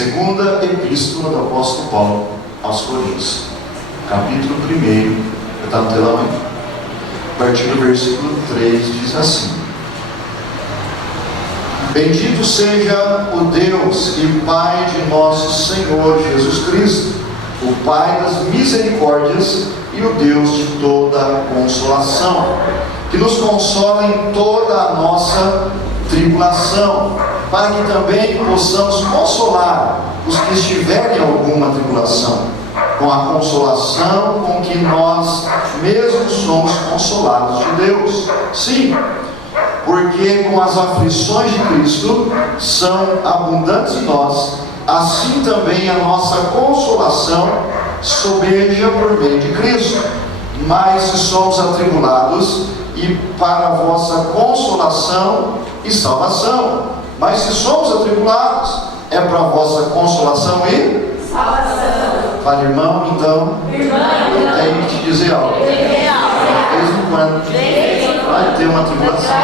Segunda Epístola do Apóstolo Paulo aos Coríntios, capítulo 1, está no telão aí, a partir do versículo 3, diz assim: Bendito seja o Deus e Pai de nosso Senhor Jesus Cristo, o Pai das misericórdias e o Deus de toda consolação, que nos consola em toda a nossa tribulação, para que também possamos consolar os que estiverem em alguma tribulação, com a consolação com que nós mesmos somos consolados de Deus. Sim, porque com as aflições de Cristo são abundantes em nós, assim também a nossa consolação sobeja por meio de Cristo. Mas se somos atribulados, e para a vossa consolação e salvação. Mas se somos atribulados, é para a vossa consolação e salvação. Fala, irmão, então. Tem que te dizer algo. De vez em quando vai ter uma tribulação.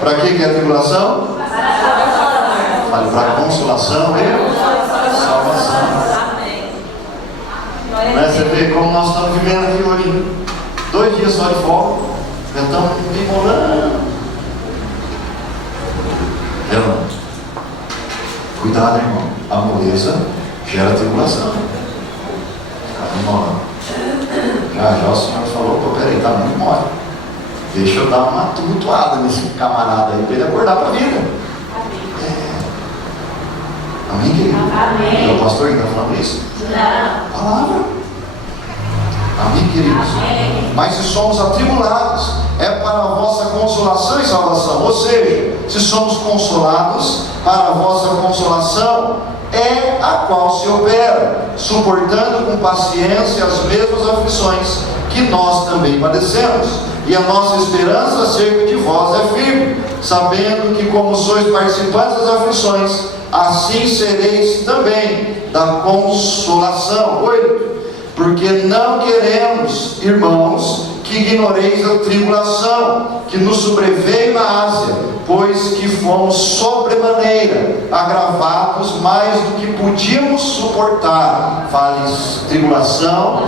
Para que é a tribulação? Fale, para a consolação e salvação. Você vê como nós estamos vivendo aqui hoje. 2 dias só de folga, já estamos enrolando. Cuidado, irmão. A moleza gera tribulação. Fica enrolando. Já o Senhor falou: pô, peraí, tá muito mole. Deixa eu dar uma tumultuada nesse camarada aí para ele acordar para a vida. Amém, querido? Amém. É o pastor que está falando isso? Não. Palavra. Amém, queridos? Amém. Mas se somos atribulados, é para a vossa consolação e salvação. Ou seja, se somos consolados, para a vossa consolação é a qual se opera, suportando com paciência as mesmas aflições que nós também padecemos. E a nossa esperança acerca de vós é firme, sabendo que, como sois participantes das aflições, assim sereis também da consolação. 8. Porque não queremos, irmãos, que ignoreis a tribulação que nos sobreveio na Ásia, pois que fomos sobremaneira agravados mais do que podíamos suportar. Fale, tribulação,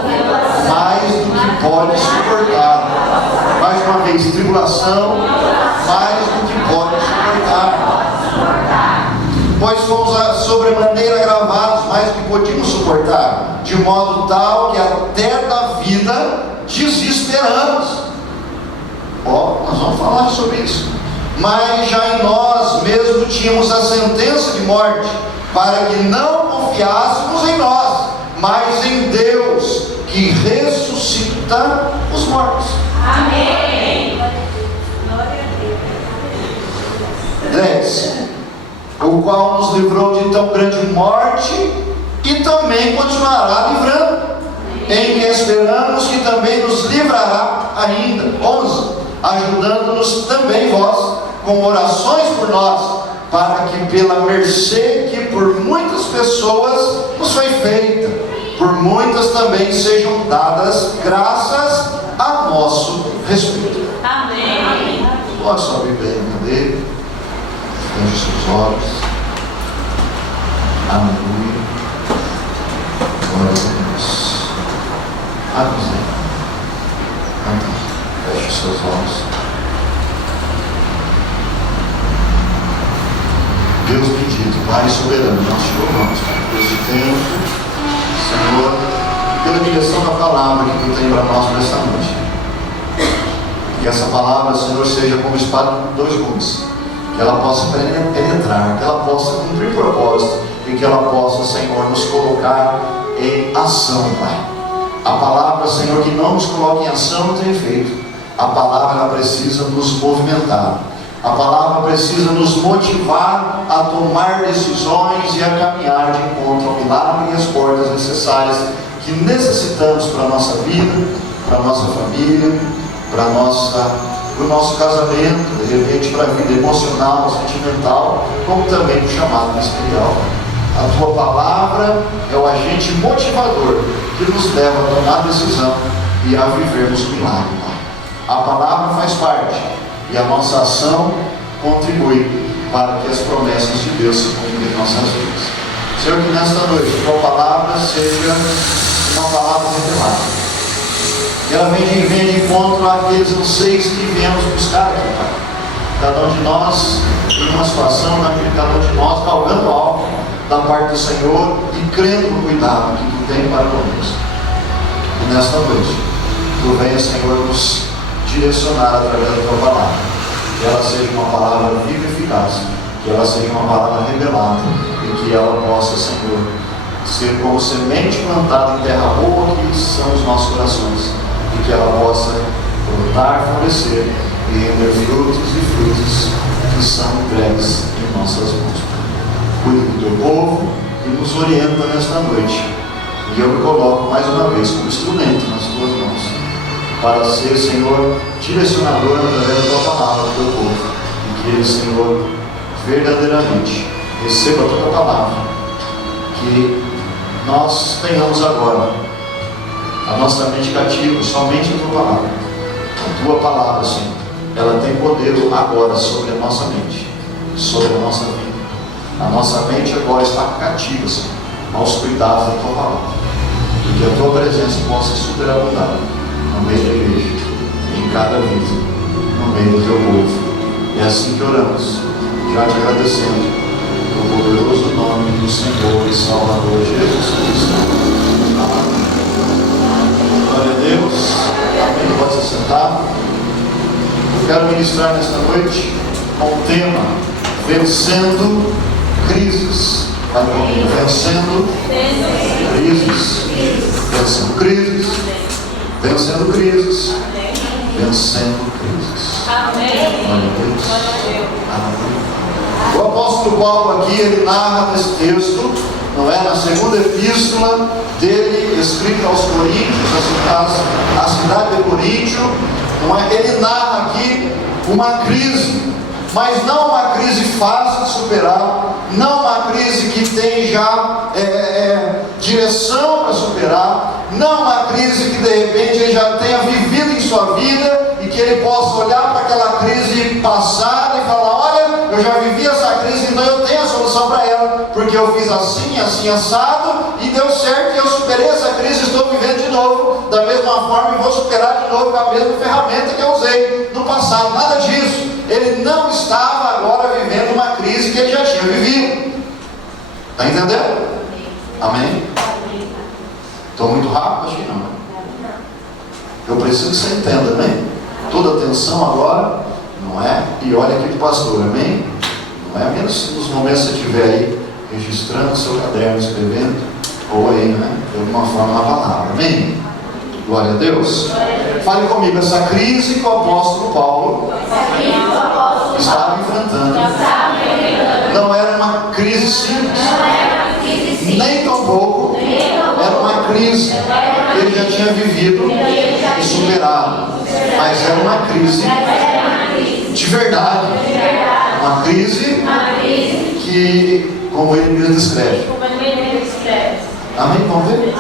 mais do que pode suportar. Mais uma vez, tribulação, mais do que pode suportar. Pois fomos sobremaneira agravados mais do que podíamos suportar, de modo tal que até da vida desesperamos. Nós vamos falar sobre isso. Mas já em nós mesmo tínhamos a sentença de morte, para que não confiássemos em nós, mas em Deus, que ressuscita os mortos. Amém. 10. O qual nos livrou de tão grande morte e também continuará livrando, em que esperamos que também nos livrará ainda. 11. Ajudando-nos também vós com orações por nós, para que pela mercê que por muitas pessoas nos foi feita, por muitas também sejam dadas graças a nosso respeito. Amém. Olha só a Bíblia dele. Feche seus olhos. Aleluia. Glória a Deus. Amém. Amém. Feche seus olhos. Deus bendito, Pai soberano, nós te louvamos por esse tempo, Senhor, pela direção da palavra que tu tem para nós nesta noite. Que essa palavra, Senhor, seja como espada de 2 gumes. Que ela possa penetrar, que ela possa cumprir propósito e que ela possa, Senhor, nos colocar em ação, Pai. A palavra, Senhor, que não nos coloca em ação não tem efeito. A palavra, ela precisa nos movimentar. A palavra precisa nos motivar a tomar decisões e a caminhar de encontro ao milagre e às portas necessárias que necessitamos para a nossa vida, para a nossa família, para o nosso casamento, de repente para a vida emocional, sentimental, como também para o chamado ministerial. A tua palavra é o agente motivador que nos leva a tomar decisão e a vivermos o milagre. A palavra faz parte e a nossa ação contribui para que as promessas de Deus se cumprem em nossas vidas. Senhor, que nesta noite a tua palavra seja uma palavra revelada. Que ela venha de encontro àqueles anseios que viemos buscar aqui, Pai. Cada um de nós em uma situação, cada um de nós galgando algo da parte do Senhor e crendo no cuidado que tu tem para conosco. E nesta noite, tu venha, Senhor, nos direcionar através da tua palavra. Que ela seja uma palavra viva e eficaz, que ela seja uma palavra revelada e que ela possa, Senhor, ser como semente plantada em terra boa que são os nossos corações, e que ela possa brotar, florescer e render frutos e frutos que são entregues em nossas mãos. Cuide do teu povo e nos orienta nesta noite. E eu me coloco mais uma vez como instrumento nas tuas mãos, para ser, Senhor, direcionador através da tua palavra do teu povo. E que ele, Senhor, verdadeiramente receba a tua palavra. Que nós tenhamos agora a nossa mente cativa somente a tua palavra. A tua palavra, Senhor, ela tem poder agora sobre a nossa mente, sobre a nossa vida. A nossa mente agora está cativa, Senhor, aos cuidados da tua palavra. E que a tua presença possa superabundar no meio da igreja, em cada vida, no meio do teu povo. É assim que oramos, já te agradecendo, no poderoso nome do Senhor e Salvador Jesus Cristo. Amém. Glória a Deus. Amém. Pode se sentar. Eu quero ministrar nesta noite com o tema Vencendo Crises. Vai comigo. Vencendo crises. Vencendo crises. Vencendo crises. Vencendo crises. Amém. Glória a Deus. Amém. O apóstolo Paulo aqui, ele narra nesse texto, não é? Na segunda epístola dele, escrita aos Coríntios, a cidade de Coríntio, não é? Ele narra aqui uma crise, mas não uma crise fácil de superar, não uma crise que tem já direção para superar, não uma crise que de repente ele já tenha vivido em sua vida e que ele possa olhar para aquela crise passada e falar: olha, eu já vivi essa crise, então eu tenho a solução para ela, porque eu fiz assim, assim, assado, e deu certo, e eu superei essa crise, estou vivendo de novo, da mesma forma, e vou superar de novo com a mesma ferramenta que eu usei no passado. Nada disso. Ele não estava agora vivendo uma crise que ele já tinha vivido. Está entendendo? Amém? Estou muito rápido? Acho que não. Eu preciso que você entenda, amém? Toda atenção agora, não é? E olha aqui para o pastor, amém? Não é? Menos nos momentos que você estiver aí registrando o seu caderno, escrevendo, ou aí, né? De alguma forma na palavra, amém? Glória a Deus. Fale comigo, essa crise que o apóstolo Paulo estava enfrentando não era uma crise simples, nem tão pouco, era uma crise que ele já tinha vivido e superado, mas era uma crise de verdade, uma crise que, como ele mesmo descreve. Amém? Vamos ver?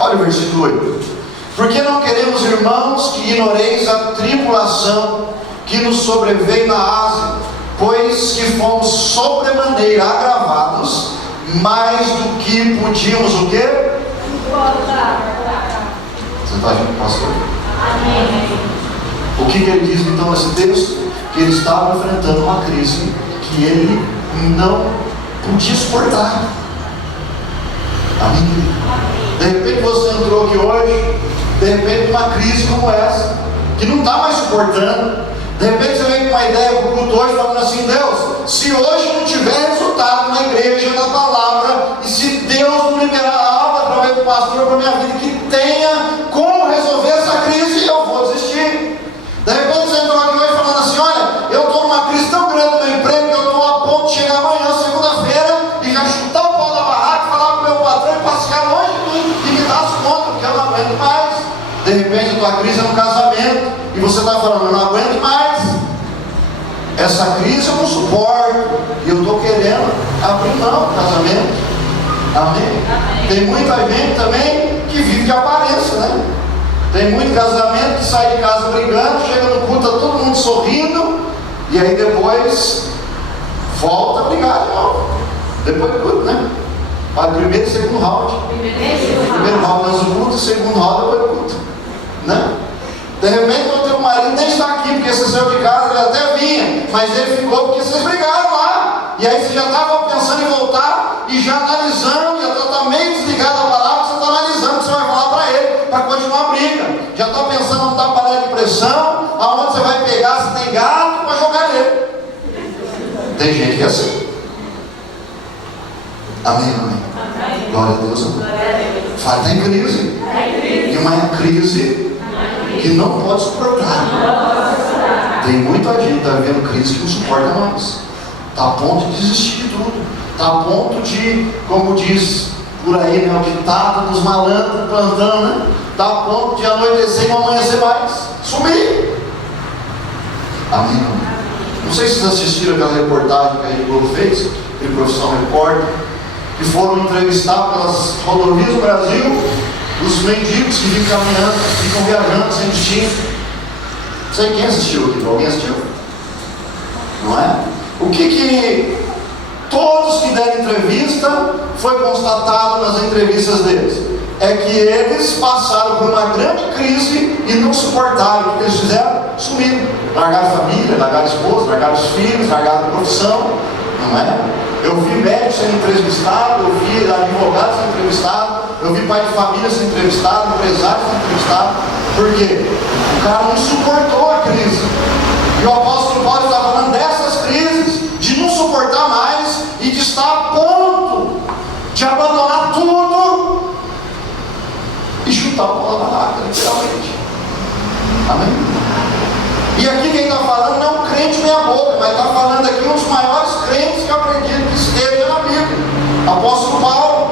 Olha o versículo 8. Porque não queremos, irmãos, que ignoreis a tribulação que nos sobreveio na Ásia, pois que fomos sobremaneira agravados, mais do que podíamos o quê? Você está vendo, pastor? Amém. O que ele diz então nesse texto? Que ele estava enfrentando uma crise que ele não podia suportar. Amém? De repente você entrou aqui hoje, de repente uma crise como essa, que não está mais suportando. De repente você vem com uma ideia para o culto hoje, falando assim: Deus, se hoje não tiver resultado na igreja, na palavra, e se Deus não liberar algo através do pastor para a minha vida que tenha como resolver essa crise, eu vou desistir. De repente você entrou aqui hoje falando assim: olha, eu estou numa crise tão grande no meu emprego que eu estou a ponto de chegar amanhã, segunda-feira, e já chutar o pau da barraca, falar para o meu patrão e passear longe de mim e me dar as contas, porque eu não aguento mais. De repente a tua crise é no casamento e você está falando: eu não aguento mais, essa crise eu não suporto, e eu estou querendo abrir mão do casamento. Amém? Tem muita gente também que vive de aparência, né? Tem muito casamento que sai de casa brigando, chega no culto, está todo mundo sorrindo, e aí depois volta a brigar de novo. Depois do culto, né? Vai primeiro e segundo round. Primeiro round antes do culto, segundo round depois do culto. Né? De repente o teu marido nem está aqui, porque você saiu de casa, ele até vinha, mas ele ficou porque vocês brigaram lá. E aí você já estava pensando em voltar e já analisando, já está meio desligado a palavra, você está analisando o que você vai falar para ele, para continuar a briga. Já está pensando onde está a panela de pressão, aonde você vai pegar, se tem gato, para jogar nele. Tem gente que é assim. Amém, amém. Glória a Deus. Fala, está em crise. E uma crise que não pode suportar. Tem muita gente que está vivendo crise que não suporta mais. Está a ponto de desistir de tudo. Está a ponto de, como diz por aí, né, o ditado dos malandros plantando, né? Está a ponto de anoitecer e não amanhecer mais. Sumir. Amém, amém. Não sei se vocês assistiram aquela reportagem que a Rede Globo fez, aquele Profissão Repórter, que foram entrevistar pelas rodovias do Brasil os mendigos que ficam caminhando, ficam viajando sem destino. Não sei quem assistiu aqui, alguém assistiu? Não é? O que todos que deram entrevista foi constatado nas entrevistas deles? É que eles passaram por uma grande crise e não suportaram. O que eles fizeram? Sumiram. Largaram a família, largaram a esposa, largaram os filhos, largaram a profissão. Não é? Eu vi médico sendo entrevistado, eu vi advogado sendo entrevistado, eu vi pai de família sendo entrevistado, empresário sendo entrevistado. Por quê? O cara não suportou a crise. E o apóstolo Paulo está falando dessas crises, de não suportar mais e de estar a ponto de abandonar tudo e chutar o pau da barraca, literalmente. Amém? E aqui quem está falando não é um crente meia boca, mas está falando aqui um dos maiores crentes que eu acredito que esteja na Bíblia. Apóstolo Paulo,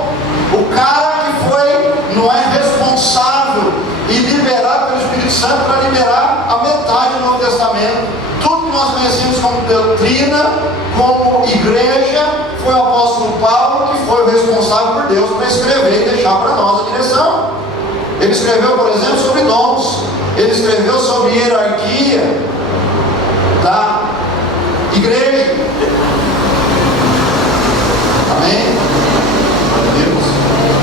o cara que foi, não é responsável e liberado pelo Espírito Santo para liberar a metade do Novo Testamento. Tudo que nós conhecemos como doutrina, como igreja, foi o apóstolo Paulo que foi o responsável por Deus para escrever e deixar para nós a direção. Ele escreveu, por exemplo, sobre dons. Ele escreveu sobre hierarquia da igreja. Amém? Glória a Deus.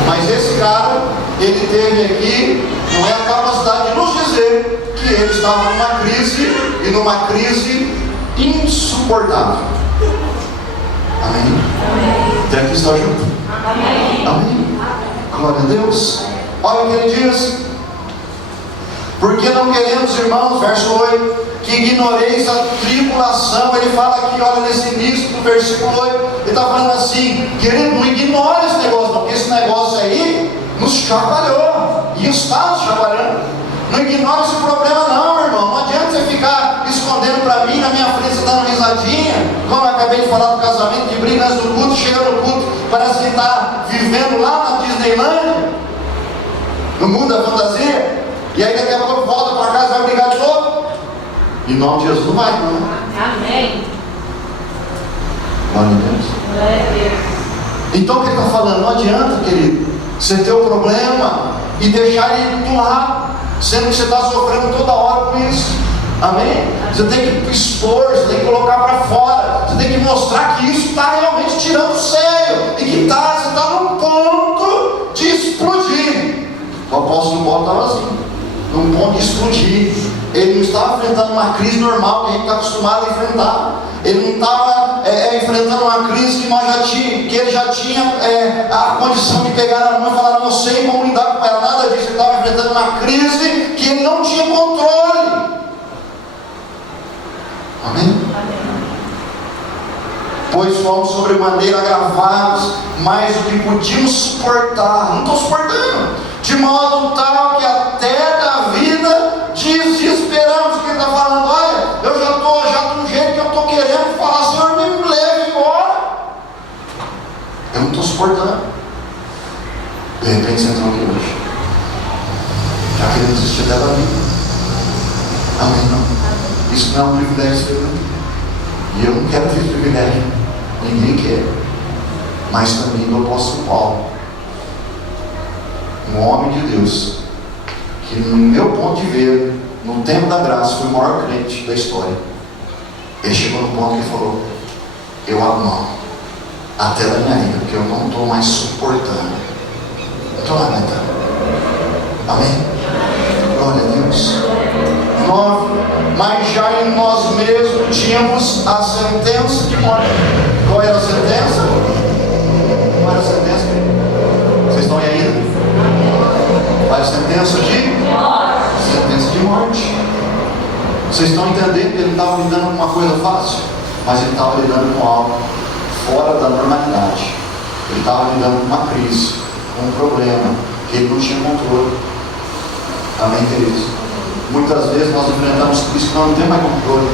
Mas esse cara, ele teve aqui, não é a capacidade de nos dizer que ele estava numa crise, e numa crise insuportável. Amém? Até aqui está junto. Amém? Glória a Deus. Olha o que ele diz. Porque não queremos, irmãos, verso 8, que ignoreis a tribulação. Ele fala aqui, olha nesse início do versículo 8, ele está falando assim, querido, não ignore esse negócio não, porque esse negócio aí nos chacoalhou, e está nos chacoalhando. Não ignore esse problema não, irmão. Não adianta você ficar escondendo para mim, na minha frente, dando risadinha, como eu acabei de falar do casamento, de briga antes do culto, chega no culto, parece que está vivendo lá na Disneylândia, no mundo da fantasia. E aí daqui a pouco volta para casa e vai brigar de novo. Em nome de Jesus não vai, não. Amém. Glória a Deus. Glória a Deus. Então o que ele está falando? Não adianta, querido, você ter o problema e deixar ele do lado, sendo que você está sofrendo toda hora com isso. Amém? Você tem que expor, você tem que colocar para fora, você tem que mostrar que isso está realmente tirando o sério e que você está num ponto de explodir. O apóstolo Paulo estava assim, num ponto de explodir. Ele não estava enfrentando uma crise normal que a gente está acostumado a enfrentar. Ele não estava enfrentando uma crise que ele já tinha a condição de pegar na mão e falar, não, eu sei como lidar com ela, nada disso. Ele estava enfrentando uma crise que ele não tinha controle. Amém? Pois fomos sobremaneira agravados, mais do que podíamos suportar. Não estou suportando. De modo tal que até da vida desesperamos. O que ele está falando? Olha, eu já estou de um jeito que eu estou querendo falar, Senhor, me leve embora. Eu não estou suportando. De repente você entrou aqui hoje, já querendo desistir até da vida. Amém? Não? Isso não é um privilégio seu. E eu não quero ter esse privilégio. Ninguém quer. Mas também do apóstolo Paulo, um homem de Deus, que no meu ponto de ver, no tempo da graça, foi o maior crente da história. Ele chegou no ponto que ele falou: eu abro mão até da minha vida, porque eu não estou mais suportando, não estou aguentando. Amém? Glória a Deus. 9. Mas já em nós mesmos tínhamos a sentença de morte. Qual era a sentença? Qual era a sentença? Vocês estão aí ainda? Qual era a sentença de morte? Sentença de morte. Vocês estão entendendo que ele não estava lidando com uma coisa fácil, mas ele estava lidando com algo fora da normalidade. Ele estava lidando com uma crise, com um problema que ele não tinha controle. Amém, queridos? Muitas vezes nós enfrentamos crise que nós não temos mais controle.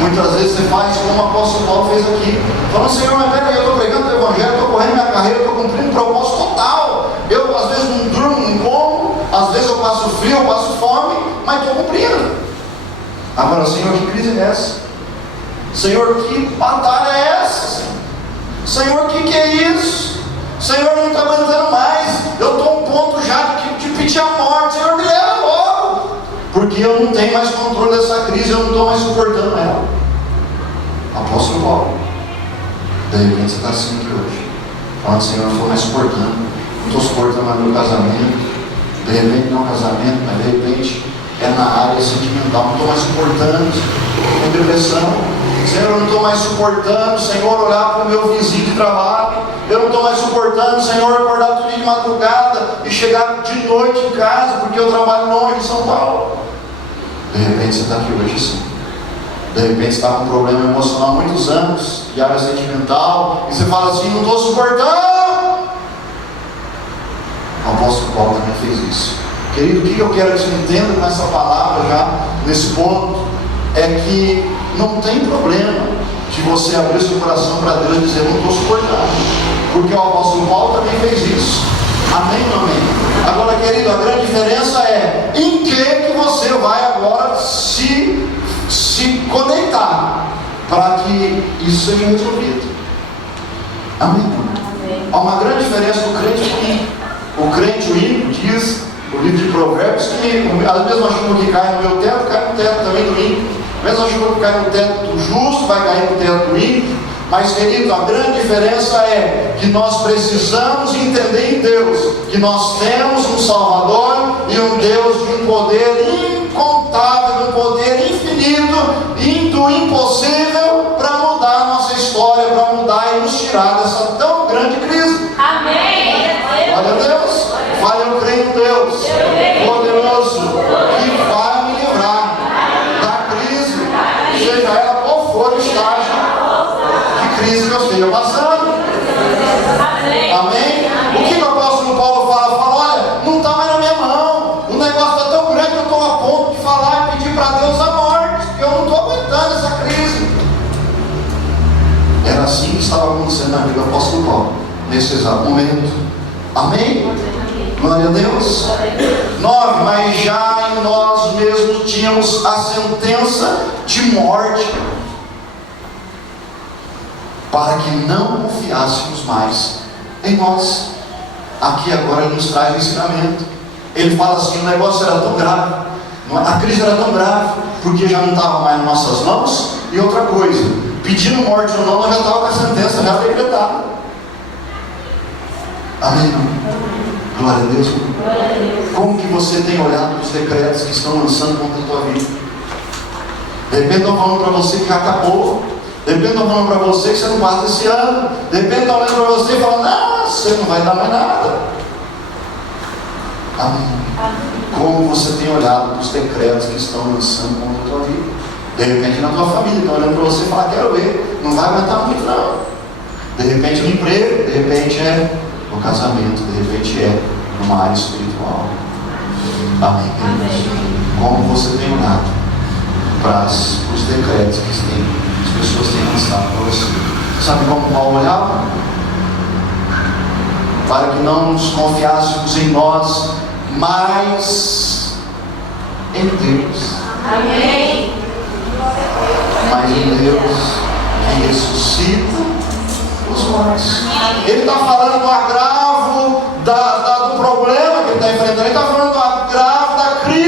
Muitas vezes você faz como o apóstolo Paulo fez aqui, falando: Senhor, mas peraí, eu estou pregando o evangelho, estou correndo minha carreira, estou cumprindo um propósito total. Eu às vezes não durmo, não como, às vezes eu passo frio, eu passo fome, mas estou cumprindo. Agora, Senhor, que crise é essa? Senhor, que batalha é essa? Senhor, que é isso? Senhor, não está aguentando mais. Eu estou a um ponto já de pedir a morte. Senhor, me leva logo, porque eu não tenho mais controle dessa crise, eu não estou mais suportando ela. Apóstolo Paulo, de repente você está assim aqui hoje, falando: Senhor, eu não estou mais suportando, não estou suportando mais meu casamento. De repente não é um casamento, mas de repente é na área sentimental, não estou mais suportando, com depressão. Senhor, eu não estou mais suportando, Senhor, olhar para o meu vizinho de trabalho. Eu não estou mais suportando, Senhor, acordar todo dia de madrugada e chegar de noite em casa, porque eu trabalho longe de São Paulo. De repente você está aqui hoje assim. De repente você está com um problema emocional há muitos anos, de área sentimental, e você fala assim: não estou suportando. O apóstolo Paulo também fez isso. Querido, o que eu quero que você entenda com essa palavra já, nesse ponto, é que não tem problema de você abrir seu coração para Deus e dizer: não estou suportando, porque o apóstolo Paulo também fez isso. Amém, amém? Agora, querido, a grande diferença é em que você vai agora se conectar para que isso seja resolvido. Amém? Há uma grande diferença do crente e o ímpio. O crente, o ímpio, diz o livro de Provérbios que a mesma chuva que cai no meu teto, cai no teto também do ímpio. A mesma chuva que cai no teto do justo, vai cair no teto do ímpio. Mas, querido, a grande diferença é que nós precisamos entender em Deus que nós temos um Salvador e um Deus de um poder incontável, um poder infinito, do impossível, para mudar a nossa história, para mudar e nos tirar dessa tão grande crise. Amém. Glória a Deus. Fale: eu creio em Deus poderoso, que vai me livrar da crise, seja ela qual for o estágio de crise que eu esteja passando. Amém? O que o apóstolo Paulo fala? Fala: olha, não está mais na minha mão, o negócio está tão grande que eu estou a ponto de falar e pedir para Deus a morte, porque eu não estou aguentando essa crise. Era assim que estava acontecendo na vida do apóstolo Paulo, nesse exato momento. Amém? Glória a Deus. 9. Mas já em nós mesmos tínhamos a sentença de morte, para que não confiássemos mais em nós. Aqui agora ele nos traz o ensinamento. Ele fala assim: o negócio era tão grave, a crise era tão grave, porque já não estava mais nas nossas mãos. E outra coisa, pedindo morte ou não, nós já estávamos com a sentença já decretada. Amém? Glória a Deus. Como que você tem olhado para os decretos que estão lançando contra a tua vida? De repente estão falando para você que já acabou. De repente estão falando para você que você não passa esse ano. De repente estão olhando para você e falando: não, você não vai dar mais nada. Amém? Como você tem olhado para os decretos que estão lançando contra a tua vida? De repente na tua família estão olhando para você e falando: quero ver, não vai aguentar muito não. De repente no emprego, de repente é no casamento, de repente é numa área espiritual. Amém, queridos? Como você tem olhado para os decretos que as pessoas têm lançado para você? Sabe como Paulo olhava? Para que não nos confiássemos em nós, mas em Deus. Amém. Mas em Deus que ressuscita os mortos. Ele está falando do agravo do problema que ele está enfrentando. Ele está falando do agravo da crise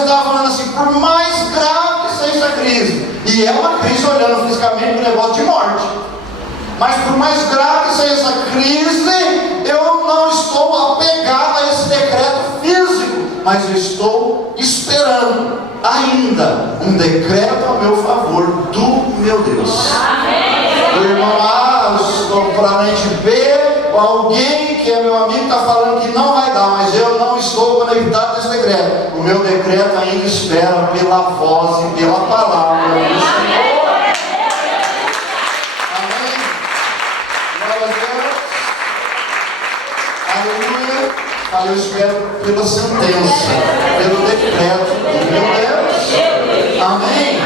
ele estava falando assim, por mais grave que seja a crise, e é uma crise olhando fisicamente para o negócio de morte, mas por mais grave que seja essa crise, eu não estou apegado a esse decreto físico, mas eu estou esperando ainda um decreto ao meu favor do meu Deus. O irmão A, o planete B, alguém que é meu amigo está falando que não vai dar, mas eu não estou conectado nesse decreto. O meu decreto ainda espera pela voz e pela palavra do Senhor. Amém? Glória a Deus. Aleluia. Eu espero pela sentença, pelo decreto do meu Deus. Amém?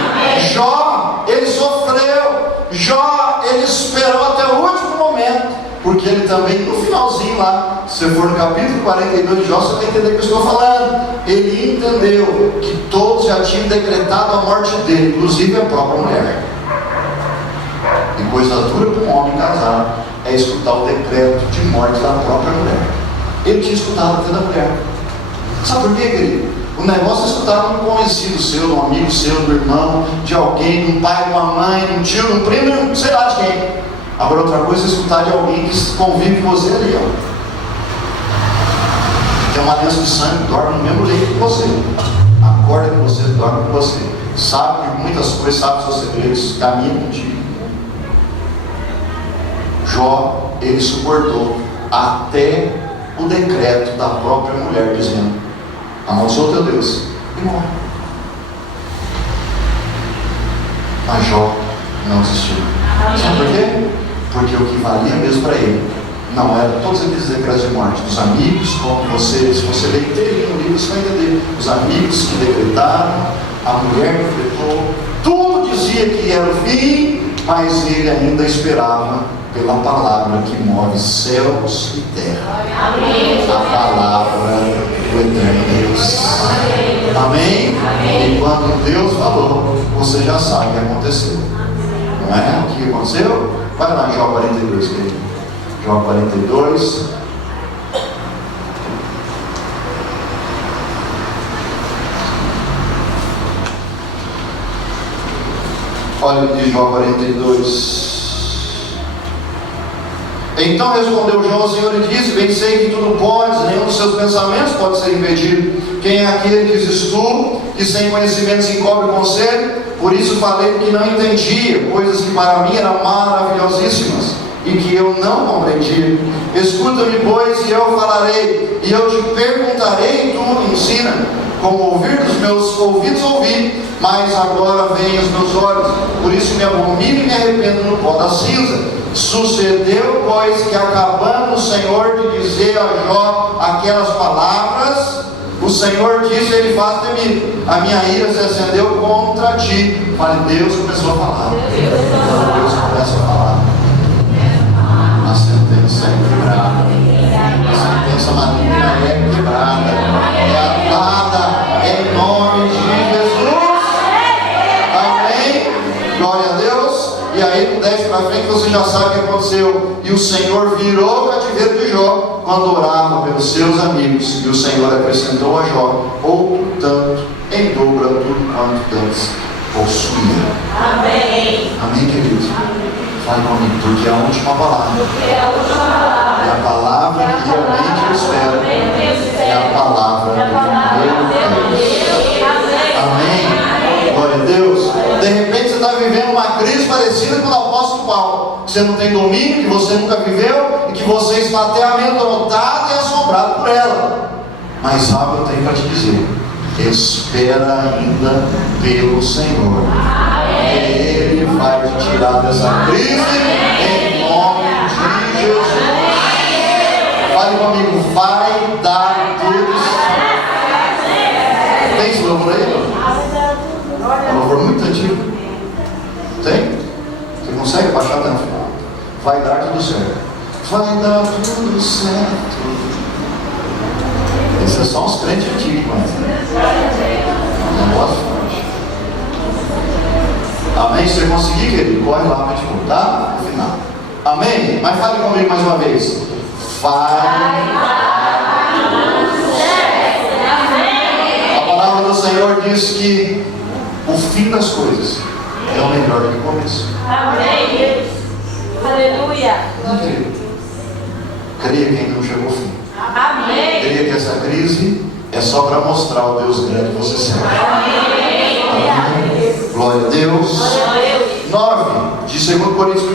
Jó, ele sofreu. Jó, ele esperou até o último momento, porque ele também, no finalzinho lá, se você for no capítulo 42 de Jó, você vai entender o que eu estou falando. Ele entendeu que todos já tinham decretado a morte dele, inclusive a própria mulher. E coisa dura para um homem casado é escutar o decreto de morte da própria mulher. Ele tinha escutado até da mulher. Sabe por quê, querido? O negócio é escutar de um conhecido seu, de um amigo seu, de um irmão, de alguém, de um pai, de uma mãe, de um tio, de um primo, não sei lá de quem. Agora outra coisa é escutar de alguém que convive com você ali, ó. Tem uma aliança de sangue, dorme no mesmo leito que você, acorda com você, dorme com você, sabe de muitas coisas, sabe dos seus segredos, caminha contigo. Jó, ele suportou até o decreto da própria mulher dizendo: amaldiçoa teu Deus, e morre. Mas Jó não desistiu. Sabe por quê? Porque o que valia mesmo para ele não era todos aqueles decretos de morte dos amigos, como você, se você ler inteirinho no livro, você vai entender. Os amigos que decretaram, a mulher que decretou, tudo dizia que era o fim, mas ele ainda esperava pela palavra que move céus e terra. Amém. A palavra do eterno Deus. Amém? Amém? E quando Deus falou, você já sabe o que aconteceu. Não é? O que aconteceu? Vai lá em Jó 42, querido. Jó 42. Olha de Jó 42. Então respondeu Jó ao Senhor e disse: bem sei que tudo podes, nenhum dos seus pensamentos pode ser impedido. Quem é aquele, dizes tu, que sem conhecimento se encobre o conselho? Por isso falei que não entendia, coisas que para mim eram maravilhosíssimas, e que eu não compreendia. Escuta-me, pois, e eu falarei, e eu te perguntarei, e tu me ensina. Como ouvir dos meus ouvidos ouvi, mas agora veem os meus olhos. Por isso me abomino e me arrependo no pó da cinza. Sucedeu, pois, que acabando o Senhor de dizer a Jó aquelas palavras, o Senhor disse a ele: faz temido, a minha ira se acendeu contra ti. Fale, Deus começou a falar. Deus começa a falar. A sentença é quebrada. A sentença maligna é quebrada. É atada em nome de Jesus. Amém? Glória a Deus. E aí, no 10 para frente, você já sabe o que aconteceu. E o Senhor virou o cativeiro de Jó quando orava pelos seus amigos. E o Senhor acrescentou a Jó outro tanto, em dobra tudo quanto antes possuía. Amém. Amém, queridos? Fale comigo, porque é a última palavra. É a palavra que realmente eu espero. É a palavra do meu Deus. Amém. Glória a Deus. De repente você está vivendo uma crise parecida com o apóstolo Paulo. Que você não tem domínio, que você nunca viveu, e que você está até amedrontado e assombrado por ela. Mas algo eu tenho para te dizer: espera ainda pelo Senhor. Ele vai te tirar dessa crise em nome de Jesus. Fale comigo, vai dar tudo certo. Tem esse louvor aí? É um louvor muito antigo. Tem? Você consegue baixar até no final? Vai dar tudo certo. Vai dar tudo certo. Esses são os crentes antigos, mas não negócio forte. Amém? Se você conseguir, querido, corre lá para te voltar no final. Amém? Mas fale comigo mais uma vez. Vai dar tudo certo. A palavra do Senhor diz que o fim das coisas é o melhor do que o começo. Amém. Aleluia. Creia que ainda não chegou ao fim. Amém. Creia que essa crise é só para mostrar o Deus grande que você serve. Amém. Glória a Deus. 9 de 2 Coríntios 1.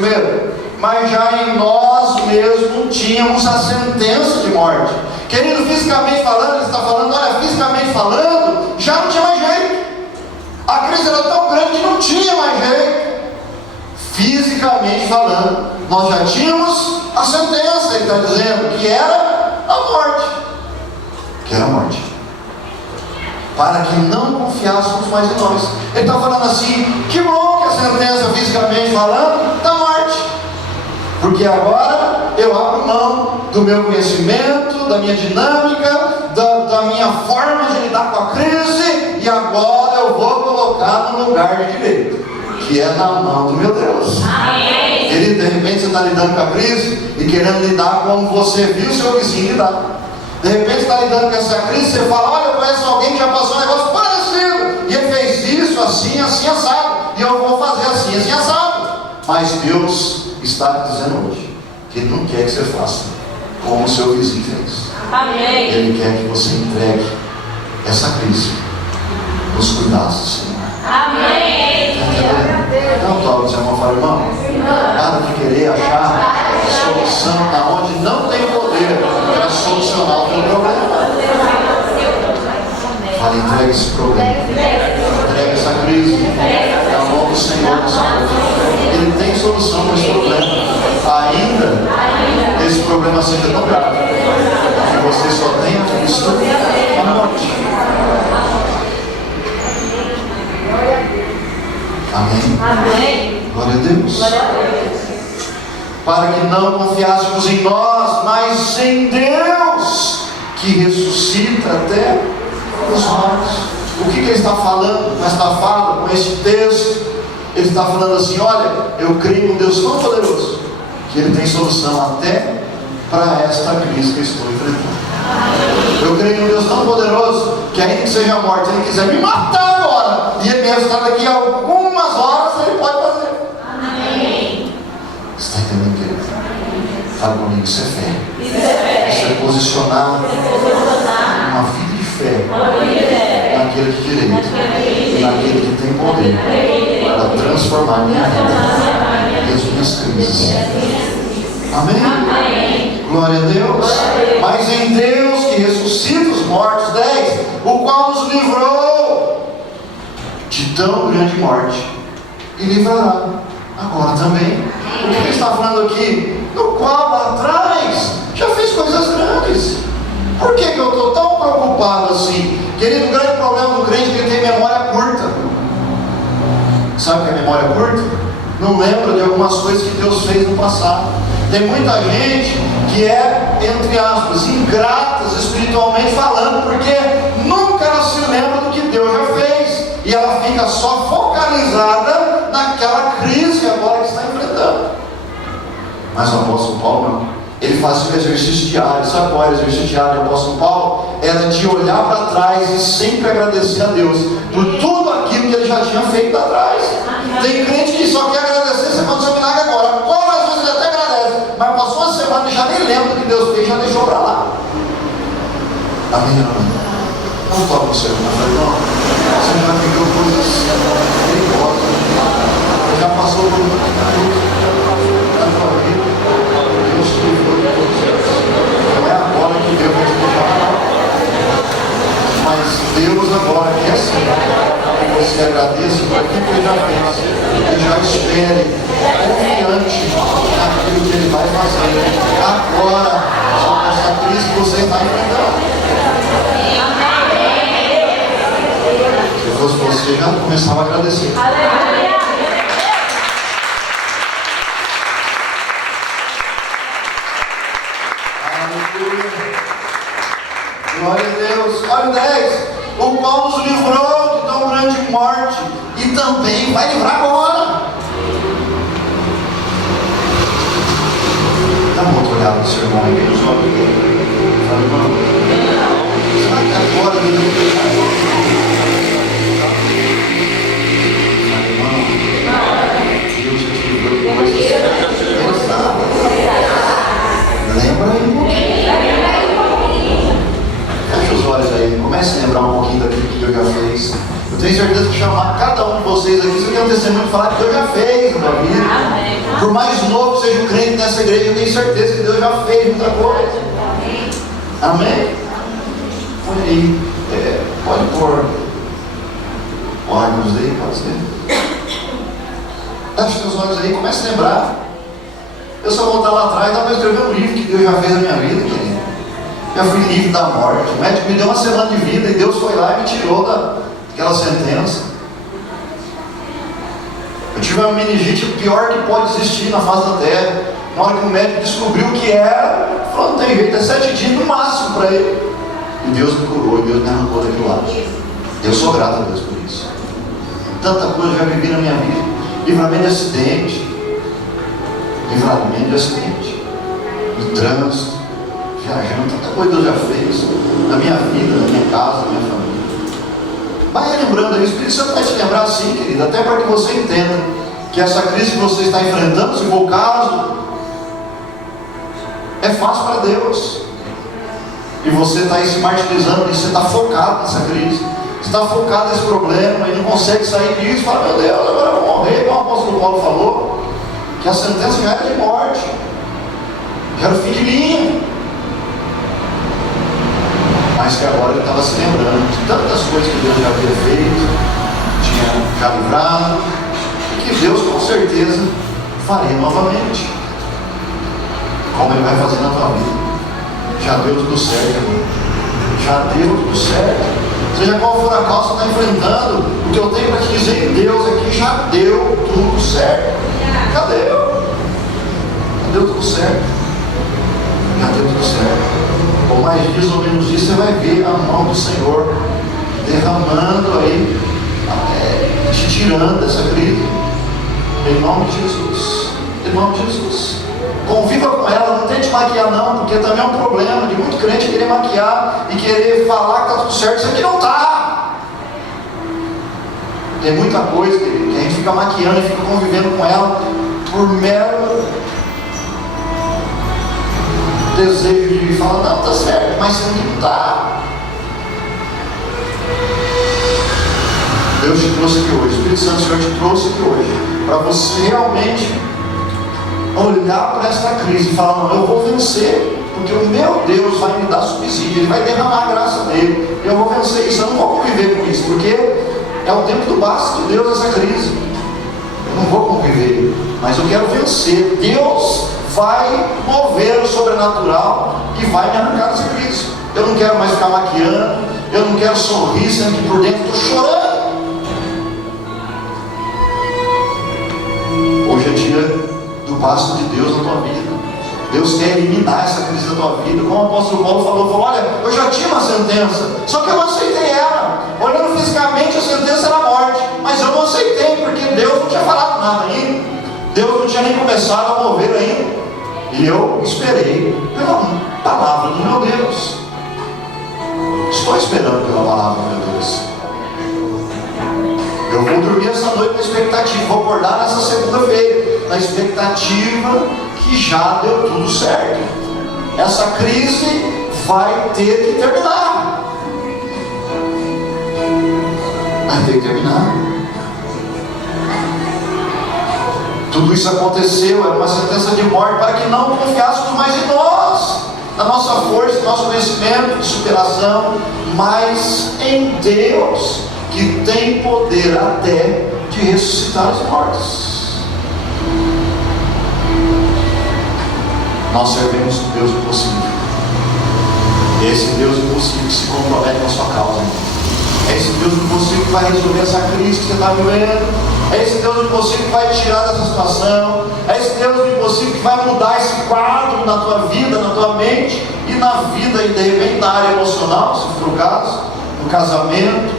Mas já em nós mesmos tínhamos a sentença de morte. Querido, fisicamente falando, ele está falando, olha, fisicamente falando, já não tinha mais jeito. A crise era tão grande que não tinha mais jeito. Fisicamente falando, nós já tínhamos a sentença, ele está dizendo, que era a morte. Que era a morte. Para que não confiássemos mais em nós. Ele está falando assim, que bom que a sentença, fisicamente falando, está morte. Porque agora eu abro mão do meu conhecimento, da minha dinâmica, da minha forma de lidar com a crise, e agora eu vou colocar no lugar de direito, que é na mão do meu Deus. Amém. Ele, de repente, você está lidando com a crise e querendo lidar como você viu seu vizinho lidar. De repente, você está lidando com essa crise, você fala, olha, eu conheço alguém que já passou um negócio parecido, e ele fez isso, assim, assim, assado, e eu vou fazer assim, assim, assado. Mas Deus está dizendo hoje que Ele não quer que você faça como o seu vizinho fez. Amém. Ele quer que você entregue essa crise nos cuidados do Senhor. Amém. Não toque o seu irmão e fala, irmão, para de querer achar solução na onde não tem poder para solucionar o teu problema. Fala, entregue esse problema, entregue essa crise na mão do Senhor. Ele tem solução para esse problema. Ainda esse problema seja tão grave que você só tenha visto a morte. Amém? Amém. Glória a Deus. Glória a Deus. Para que não confiássemos em nós, mas em Deus, que ressuscita até os mortos. O que ele está falando com esta fala, com este texto? Ele está falando assim, olha, eu creio em um Deus tão poderoso, que Ele tem solução até para esta crise que eu estou enfrentando. Eu creio em um Deus tão poderoso, que ainda que seja a morte, Ele quiser me matar agora, e Ele me ressuscitar daqui a algumas horas, Ele pode fazer. Amém. Você está entendendo, querido? Fala comigo, isso é fé. Isso é posicionar uma vida de fé naquele que direito, naquele que tem poder para transformar a minha vida e as minhas crises. Amém? Amém? Glória a Deus. Mas em Deus que ressuscita os mortos, 10, o qual nos livrou de tão grande morte e livrará agora também. O que ele está falando aqui? No qual lá atrás já fez coisas grandes. Por que eu estou tão preocupado assim? Querido, o grande problema do crente é que ele tem memória curta. Sabe o que é memória curta? Não lembra de algumas coisas que Deus fez no passado. Tem muita gente que é, entre aspas, ingratas espiritualmente falando, porque nunca ela se lembra do que Deus já fez, e ela fica só focalizada naquela crise agora que está enfrentando. Mas o apóstolo Paulo não. Ele fazia um exercício diário. Sabe qual era o exercício diário do apóstolo Paulo? Era de olhar para trás e sempre agradecer a Deus por tudo aquilo que ele já tinha feito lá atrás. Tem crente que só quer agradecer se aconteceu um milagre agora. Quantas vezes ele até agradece, mas passou uma semana e já nem lembra do que Deus fez, já deixou para lá. Amém? Não toca o seu irmão, não. Você já viveu coisas perigosas, já passou por muito na sua vida. Deus te livrou de todos isso. Não é agora que Deus vai te livrar, mas Deus agora quer sim que você agradeça por aquilo que Ele já fez e já espere confiante naquilo que Ele vai fazer agora sobre essa crise que você está enfrentando. Se fosse você, já começava a agradecer. Aleluia. Glória a Deus. Olha o 10. O qual nos livrou de tão grande morte e também vai livrar agora. Dá uma outra olhada no seu irmão aí, nos olhos dele. Fala, irmão, será que agora ele vai livrar? tenho certeza que chamar cada um de vocês aqui, você tem um testemunho de falar que Deus já fez na minha vida. Amém. Por mais novo que seja o crente nessa igreja, eu tenho certeza que Deus já fez muita coisa. Amém? Põe aí, pode pôr órgãos aí, pode ser. Feche seus olhos aí, comece a lembrar. Eu só voltar lá atrás, dá para escrever um livro que Deus já fez na minha vida, querido. Já fui livre da morte. O médico me deu uma semana de vida e Deus foi lá e me tirou daquela sentença. Eu tive uma meningite pior que pode existir na face da terra. Na hora que o médico descobriu o que era, falou, não tem jeito, é 7 dias no máximo para ele. E Deus me curou, e Deus me arrancou daquele lado. Eu sou grato a Deus por isso. Tanta coisa eu já vivi na minha vida. Livramento de acidente. Livramento de acidente. No trânsito. Viajando, tanta coisa Deus já fez. Na minha vida, na minha casa, na minha família. Vai lembrando aí, o Espírito Santo vai te lembrar assim, querido. Até para que você entenda que essa crise que você está enfrentando, se for o caso, é fácil para Deus. E você está aí se martirizando, e você está focado nessa crise. Você está focado nesse problema e não consegue sair disso. Fala, meu Deus, agora eu vou morrer, como o apóstolo Paulo falou, que a sentença já era de morte, já era o fim de linha. Mas que agora ele estava se lembrando de tantas coisas que Deus já havia feito, tinha já livrado, e que Deus com certeza faria novamente, como Ele vai fazer na tua vida. Já deu tudo certo, irmão. Já deu tudo certo. Seja qual for a causa que você está enfrentando, o que eu tenho para te dizer em Deus é que já deu tudo certo. Já deu. Já deu tudo certo. Já deu tudo certo. Ou mais dias ou menos disso, você vai ver a mão do Senhor derramando aí, te tirando dessa crise. Em nome de Jesus. Em nome de Jesus. Conviva com ela, não tente maquiar não, porque também é um problema de muito crente querer maquiar e querer falar que está tudo certo. Isso aqui não está. Tem muita coisa que a gente fica maquiando e fica convivendo com ela por mero desejo de falar, não, está certo, mas isso aqui não está. Deus te trouxe aqui hoje, o Espírito Santo do Senhor te trouxe aqui hoje, para você realmente olhar para esta crise e falar, não, eu vou vencer, porque o meu Deus vai me dar subsídio, Ele vai derramar a graça dele, eu vou vencer isso, eu não vou conviver com isso, porque é o tempo do basta de Deus essa crise, eu não vou conviver, mas eu quero vencer. Deus vai mover o sobrenatural e vai me arrancar dessa crise. Eu não quero mais ficar maquiando, eu não quero sorrir, sendo que por dentro estou chorando. Hoje é dia do basta de Deus na tua vida. Deus quer eliminar essa crise da tua vida. Como o apóstolo Paulo falou, olha, eu já tinha uma sentença, só que eu não aceitei ela. Olhando fisicamente, a sentença era a morte, mas eu não aceitei, porque Deus não tinha falado nada ainda. Deus não tinha nem começado a mover ainda. E eu esperei pela palavra do meu Deus. Estou esperando pela palavra do meu Deus. Eu vou dormir essa noite na expectativa, vou acordar nessa segunda-feira, na expectativa que já deu tudo certo. Essa crise vai ter que terminar. Vai ter que terminar. Tudo isso aconteceu, era uma sentença de morte para que não confiássemos mais em nós, na nossa força, no nosso conhecimento de superação, mas em Deus, que tem poder até de ressuscitar os mortos. Nós servimos um Deus impossível. Esse Deus impossível que se compromete com a sua causa. É esse Deus impossível que vai resolver essa crise que você está vivendo. É esse Deus impossível que vai te tirar dessa situação. É esse Deus impossível que vai mudar esse quadro na tua vida, na tua mente e na vida, e de repente na área emocional, se for o caso, no casamento,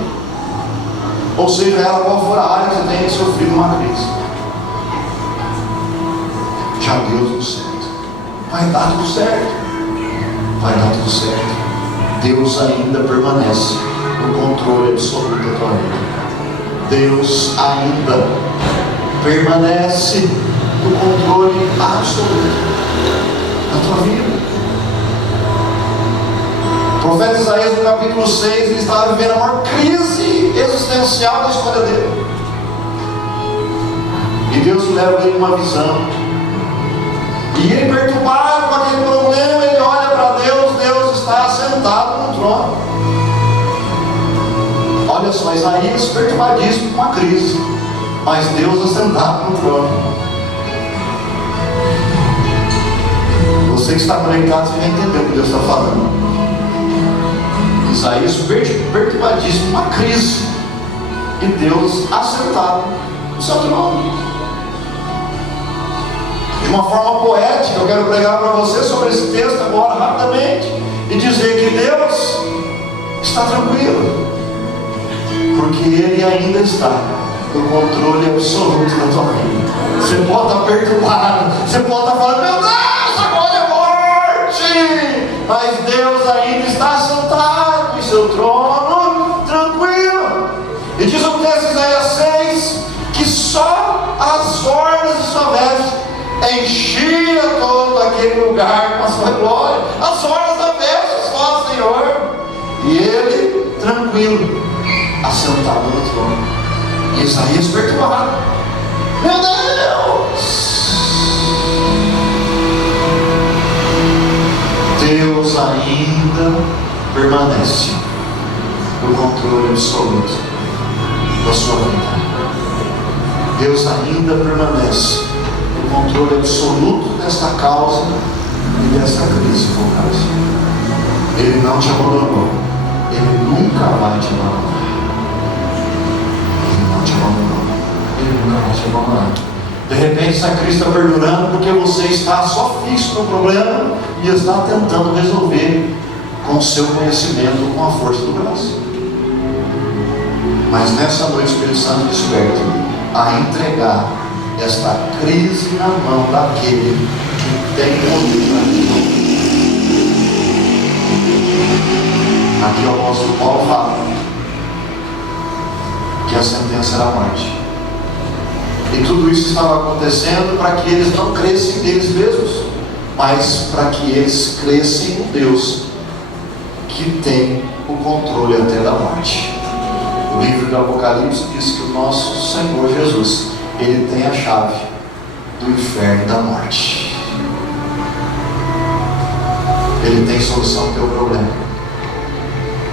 ou seja, ela qual for a área que você tenha sofrido uma crise. Já deu tudo certo. Vai dar tudo certo. Vai dar tudo certo. Deus ainda permanece no controle absoluto da tua vida. Deus ainda permanece no controle absoluto da tua vida. O profeta Isaías, no capítulo 6, ele estava vivendo a maior crise existencial existencial da história dele. E Deus leva ele uma visão. E ele, perturbado com aquele problema, ele olha para Deus. Deus está sentado no trono. Olha só, Isaías perturbadíssimo com uma crise, mas Deus assentado no trono. Você que está conectado, você já entendeu o que Deus está falando. Isaías perturbadíssimo, uma crise, e Deus assentado no seu trono. De uma forma poética, eu quero pregar para você sobre esse texto agora, rapidamente, e dizer que Deus está tranquilo, porque Ele ainda está no controle absoluto da tua vida. Você pode estar perturbado, você pode estar falando, meu Deus, agora é morte, mas Deus ainda está sentado em seu trono, tranquilo. E diz o texto Isaías 6, que só as orlas de sua veste enchia todo aquele lugar com a sua glória. As orlas da veste só, Senhor. E Ele tranquilo, assentado no trono. E Isaías perturbado, meu Deus, Deus ainda permanece no controle absoluto da sua vida. Deus ainda permanece no controle absoluto desta causa e desta crise, no caso. Ele não te abandonou, Ele nunca vai te abandonar. Ele não te abandonou, Ele nunca vai te abandonar. De repente essa crise está perdurando porque você está só fixo no problema e está tentando resolver com o seu conhecimento, com a força do braço. Mas nessa noite o Espírito Santo desperta a entregar esta crise na mão daquele que tem poder para resolver. Aqui o apóstolo Paulo fala que a sentença era a morte. E tudo isso estava acontecendo para que eles não crescem deles mesmos, mas para que eles crescem no Deus que tem o controle até da morte. O livro do Apocalipse diz que o nosso Senhor Jesus, Ele tem a chave do inferno e da morte. Ele tem solução para o teu problema.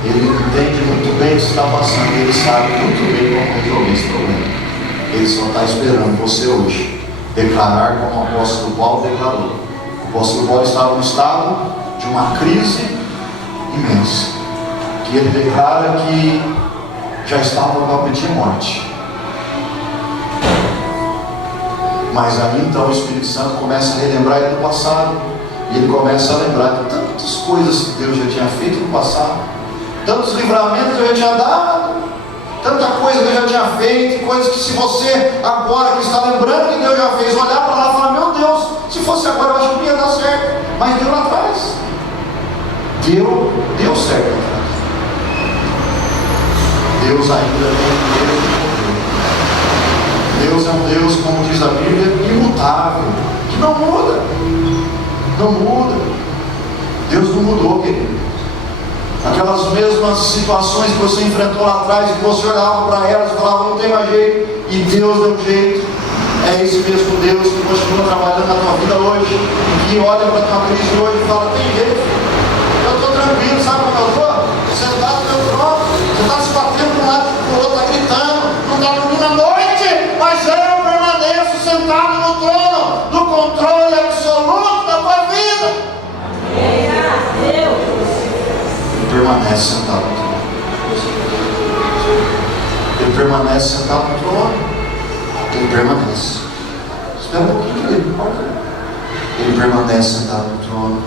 Ele entende muito bem o que está passando. Ele sabe muito bem como resolver esse problema. Ele só está esperando você hoje declarar como o apóstolo Paulo declarou. O apóstolo Paulo estava no estado de uma crise imensa, que ele declara que já estava no papo de morte. Mas aí então o Espírito Santo começa a relembrar ele do passado, e ele começa a lembrar de tantas coisas que Deus já tinha feito no passado, tantos livramentos que eu já tinha dado, tanta coisa que eu já tinha feito, coisas que se você agora que está lembrando que Deus já fez, olhar para lá e falar, meu Deus, se fosse agora eu acho que não ia dar certo, mas deu lá atrás. Deu certo lá atrás. Deus ainda tem o mesmo poder. Deus é um Deus, como diz a Bíblia, imutável, que não muda. Não muda. Deus não mudou, querido. Aquelas mesmas situações que você enfrentou lá atrás, que você olhava para elas e falava, não tem mais jeito, e Deus deu um jeito. É esse mesmo Deus que continua trabalhando na tua vida hoje, que olha para a tua crise hoje e fala, tem jeito, eu estou tranquilo, sabe como eu estou? Sentado no meu trono, você está se batendo de um lado para o outro, está gritando, não está dormindo à noite, mas eu permaneço sentado no trono, do controle absoluto da tua vida. Ele permanece sentado no trono. Ele permanece sentado no trono. Ele permanece. Espera um pouquinho, ele permanece sentado no trono.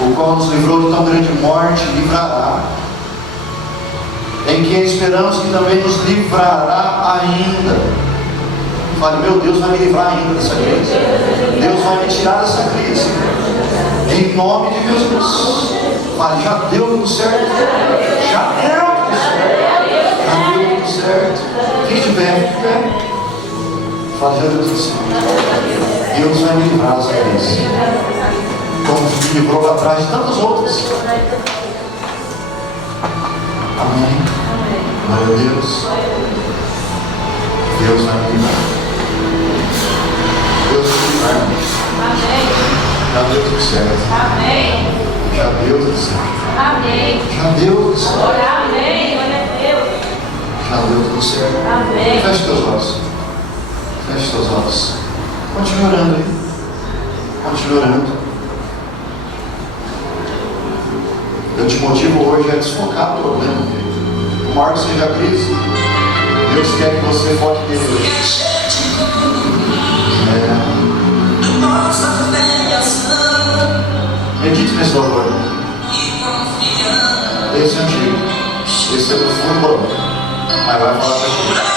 O qual nos livrou de tão grande morte, livrará. Em quem esperamos que também nos livrará ainda. Fale, meu Deus vai me livrar ainda dessa crise. Deus vai me tirar dessa crise. Em nome de Jesus. Fale, já deu tudo certo. Já deu tudo certo. Já deu tudo certo. Quem tiver, fale, já deu tudo certo. Deus vai me livrar dessa crise. Como me livrou lá atrás de tantas outras. Amém. Glória a Deus. Deus vai cuidar. Deus vai cuidar. Amém. Já deu tudo certo. Amém. Já deu tudo certo. Amém. Já deu tudo certo. Amém. Glória a Deus. Já deu tudo certo. Amém. Feche teus olhos. Feche teus olhos. Continue orando aí. Continue orando. Eu te motivo hoje a desfocar o problema. Por maior que seja a crise, Deus quer que você foque nele hoje. Medite nesse valor. Esse é antigo. Esse é do fundo do balão. Mas vai falar para ti.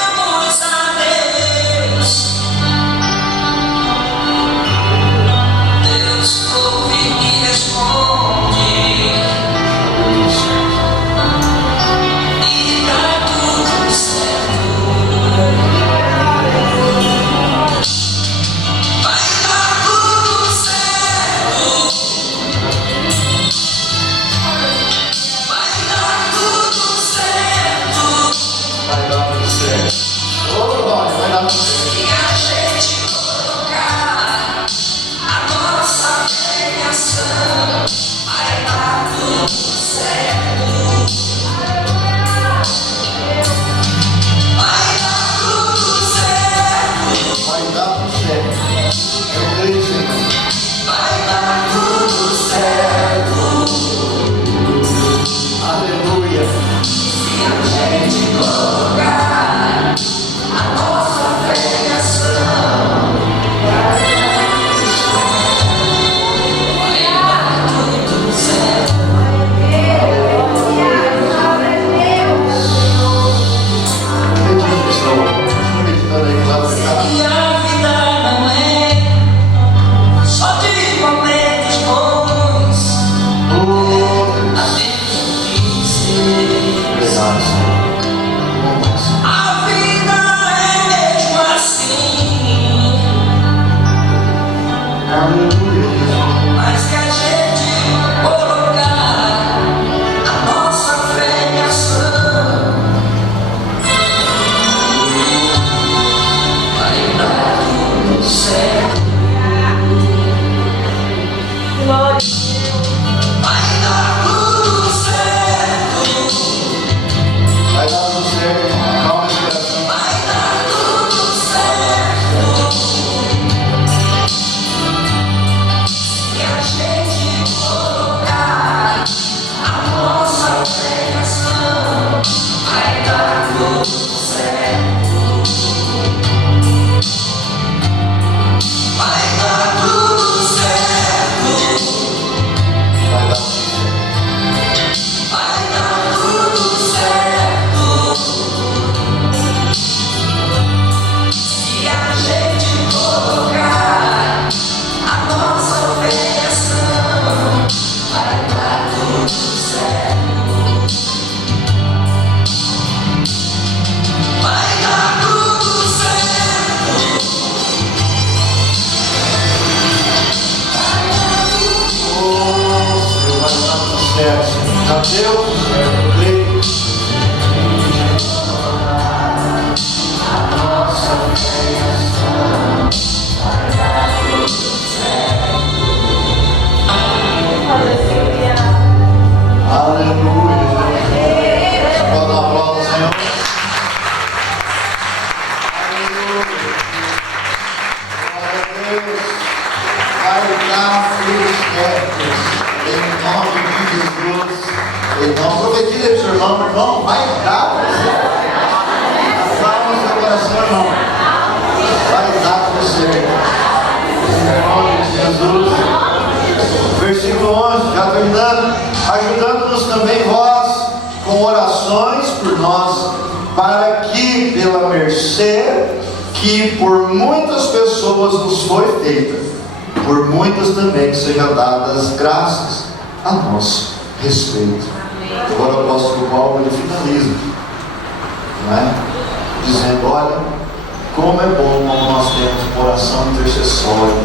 Versículo 11, já terminando, ajudando-nos também vós com orações por nós, para que pela mercê que por muitas pessoas nos foi feita, por muitas também sejam dadas graças a nosso respeito. Agora o apóstolo Paulo ele finaliza, não é? Dizendo, olha, como é bom quando nós temos uma oração intercessória,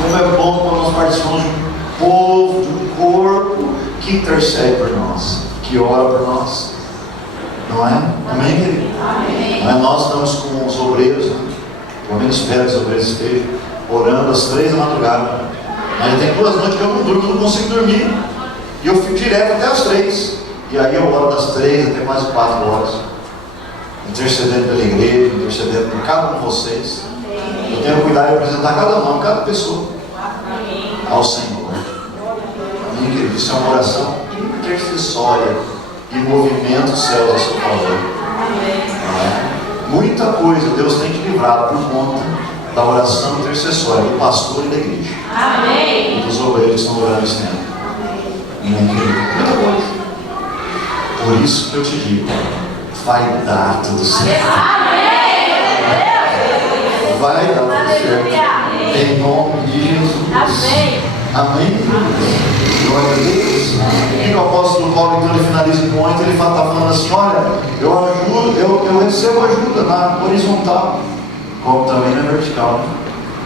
como é bom quando nós participamos de um povo, de um corpo que intercede por nós, que ora por nós. Não é? Amém, querido? Amém. Não é? Nós estamos com os obreiros, né? Pelo menos espero que os obreiros estejam orando às 3 da madrugada. Mas tem 2 noites que eu não durmo, não consigo dormir. E eu fico direto até as 3. E aí eu oro das 3 até mais 4 horas. Intercedendo pela igreja, intercedendo por cada um de vocês. Eu tenho cuidado de apresentar cada nome, cada pessoa ao Senhor. Amém, querido? Isso é uma oração intercessória e movimento céu a seu favor. Muita coisa Deus tem te livrado por conta da oração intercessória do pastor e da igreja. Amém. E dos obreiros que estão orando esse tempo. Amém, querido? Muita coisa. Por isso que eu te digo, vai dar tudo certo. Vai dar tudo certo. Em nome de Jesus. Amém. Amém? Glória a Deus. E o apóstolo Paulo, então, ele finaliza com 8, ele está falando assim: olha, eu recebo ajuda na horizontal, como também na vertical.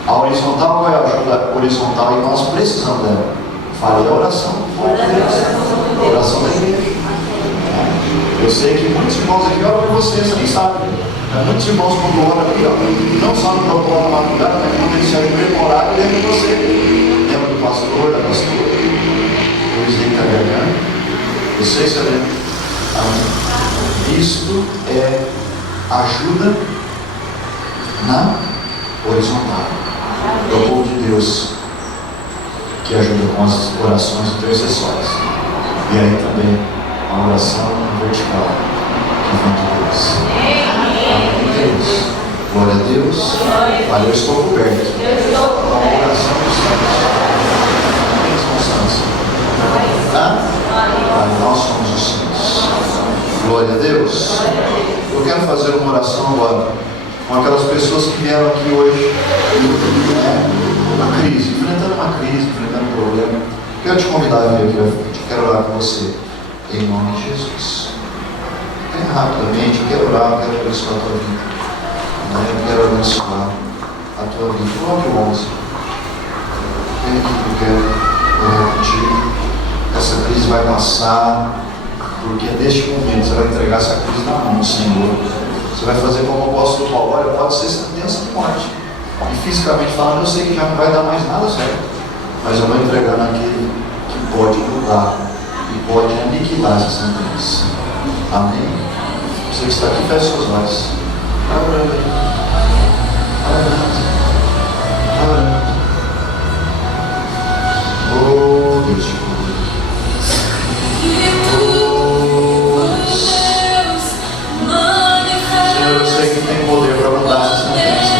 A horizontal, qual é a ajuda horizontal? E nós precisamos dela. Falei a oração. A oração da igreja. Eu sei que muitos irmãos aqui oram por vocês, nem sabem. Muitos irmãos quando oram aqui, não só no protocolo da madrugada, mas quando eles se ajoelham no horário, lembra de você. Lembra do pastor, da pastora, do presidente da garganta. Vocês se lembram? Isto é ajuda na horizontal. É o povo de Deus que ajuda com as orações intercessórias. E aí também a oração vertical que vem de Deus. Amém, Deus. Glória a Deus. Olha, eu estou coberto. Com a oração dos santos. Amém, são santos. Tá? Nós somos os santos. Glória a Deus. Eu quero fazer uma oração agora com aquelas pessoas que vieram aqui hoje, uma crise, enfrentando um problema. Quero te convidar a vir aqui à frente. Quero orar com você. Em nome de Jesus. Bem rapidamente, eu quero orar, eu quero abençoar a tua vida. Eu quero abençoar a tua vida. Coloque o 11. Vem aqui que eu quero orar contigo. Essa crise vai passar, porque neste momento você vai entregar essa crise na mão do Senhor. Você vai fazer como o apóstolo Paulo. Olha, pode ser sentença de morte. E fisicamente falando, eu sei que já não vai dar mais nada certo. Mas eu vou entregar naquele que pode mudar e pode aniquilar essa sentença. Amém? Você que está aqui, feche seus olhos. Vai orando aí. Vai orando. Vai orando. Oh, Deus te cuida. Senhor, eu sei que tem poder para mudar essa sentença.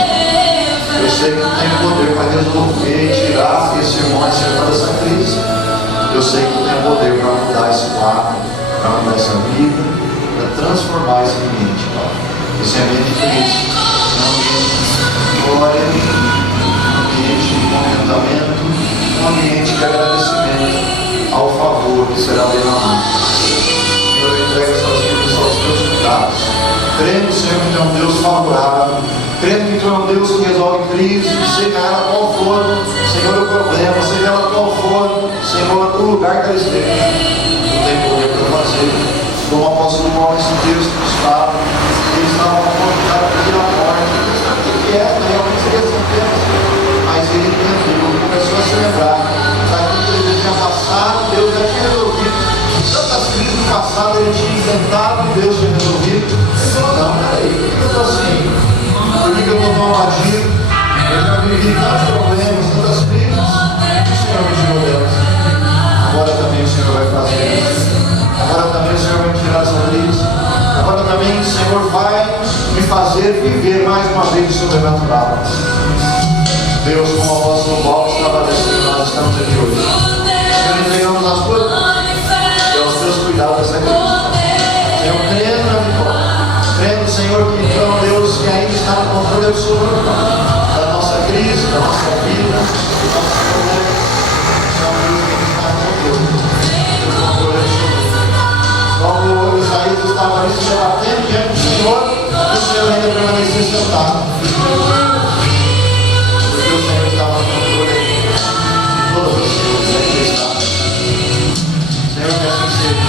Eu sei que tem poder para resolver e tirar esse irmão acertando essa crise. Eu sei que tem poder para mudar esse quadro, para mudar essa vida, para transformar esse ambiente, Pai. Esse ambiente de crise, um ambiente de glória, um ambiente de contentamento, um ambiente de agradecimento ao favor que será derramado. Senhor, eu entrego essas vidas aos teus cuidados, crendo, Senhor, que tu é um Deus favorável, crendo que tu é um Deus que resolve crise, seja ela qual for, Senhor, o problema, seja ela qual for, Senhor, o lugar que ela esteja, tu tem poder para fazer. Como o apóstolo Paulo nesse texto nos fala, eles estavam convocados a pedir a morte. O que é? Realmente seria sentença. Mas ele entendeu, começou a se lembrar daquilo que ele tinha passado, Deus já tinha resolvido. Tantas crises do passado ele tinha enfrentado, Deus tinha resolvido. Ele falou: não, peraí, por que eu estou assim? Por que eu estou tão abatido? Eu já vivi tantos problemas, tantas crises. O Senhor me tirou delas. Agora também o Senhor vai fazer isso. Agora também o Senhor vai me tirar essa crise. Agora também o Senhor vai me fazer viver mais uma vez o sobrenatural. Deus, como o apóstolo Paulo estava dizendo, nós estamos aqui hoje. Senhor, entregamos nas tuas mãos e aos teus cuidados essa crise. Senhor, crendo na vitória. Crendo, Senhor, que tu é um Deus que ainda está no controle absoluto da nossa crise, da nossa vida, do nosso problema. Tu é um Deus que está no controle absoluto. Quando Isaías estava ali se debatendo diante do Senhor, o Senhor ainda permanecia sentado. Porque o Senhor estava no controle de todas as coisas. Aqui está. Senhor, que assim seja.